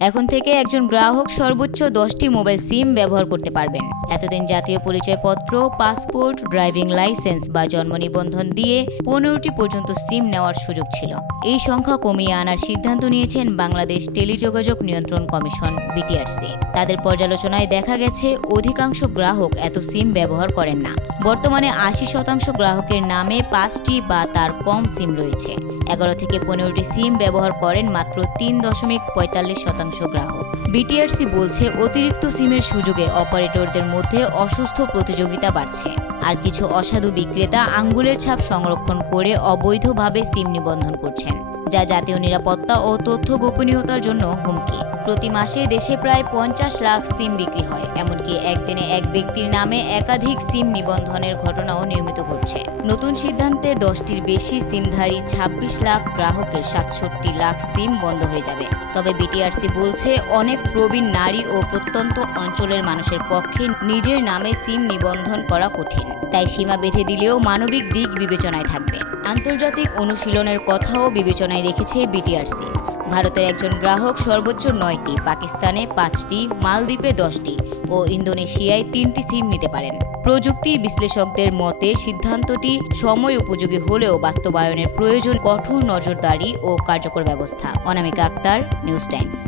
এখন থেকে একজন গ্রাহক সর্বোচ্চ দশটি মোবাইল সিম ব্যবহার করতে পারবেন। এতদিন জাতীয় পরিচয়পত্র, পাসপোর্ট, ড্রাইভিং লাইসেন্স বা জন্ম নিবন্ধন দিয়ে পনেরোটি পর্যন্ত সিম নেওয়ার সুযোগ ছিল। এই সংখ্যা কমিয়ে আনার সিদ্ধান্ত নিয়েছেন বাংলাদেশ টেলিযোগাযোগ নিয়ন্ত্রণ কমিশন, বিটিআরসি। তাদের পর্যালোচনায় দেখা গেছে, অধিকাংশ গ্রাহক এত সিম ব্যবহার করেন না। বর্তমানে আশি শতাংশ গ্রাহকের নামে পাঁচটি বা তার কম সিম রয়েছে। এগারো থেকে পনেরোটি সিম ব্যবহার করেন মাত্র তিন দশমিক পঁয়তাল্লিশ শতাংশ গ্রাহক। বিটিআরসি বলছে, অতিরিক্ত সিমের সুযোগে অপারেটরদের মধ্যে অসুস্থ প্রতিযোগিতা বাড়ছে। আর কিছু অসাধু বিক্রেতা আঙ্গুলের ছাপ সংরক্ষণ করে অবৈধভাবে সিম নিবন্ধন করছেন, যা জাতীয় নিরাপত্তা ও তথ্য গোপনীয়তার জন্য হুমকি। প্রতি মাসে দেশে প্রায় পঞ্চাশ লাখ সিম বিক্রি হয়, এমনকি একদিনে এক ব্যক্তির নামে একাধিক সিম নিবন্ধনের ঘটনাও নিয়মিত ঘটছে। নতুন সিদ্ধান্তে দশটির বেশি সিমধারী ছাব্বিশ লাখ গ্রাহকের সাতষট্টি লাখ সিম বন্ধ হয়ে যাবে। তবে বিটিআরসি বলছে, অনেক প্রবীণ নারী ও প্রত্যন্ত অঞ্চলের মানুষের পক্ষে নিজের নামে সিম নিবন্ধন করা কঠিন, তাই সীমা বেঁধে দিলেও মানবিক দিক বিবেচনায় থাকবে। আন্তর্জাতিক অনুশীলনের কথাও বিবেচনায় রেখেছে বিটিআরসি। ভারতের একজন গ্রাহক সর্বোচ্চ নয়টি, পাকিস্তানে পাঁচটি, মালদ্বীপে দশটি ও ইন্দোনেশিয়ায় তিনটি সিম নিতে পারেন। প্রযুক্তি বিশ্লেষকদের মতে, সিদ্ধান্তটি সময় উপযোগী হলেও বাস্তবায়নের প্রয়োজন কঠোর নজরদারি ও কার্যকর ব্যবস্থা। Anamika Akter, news times.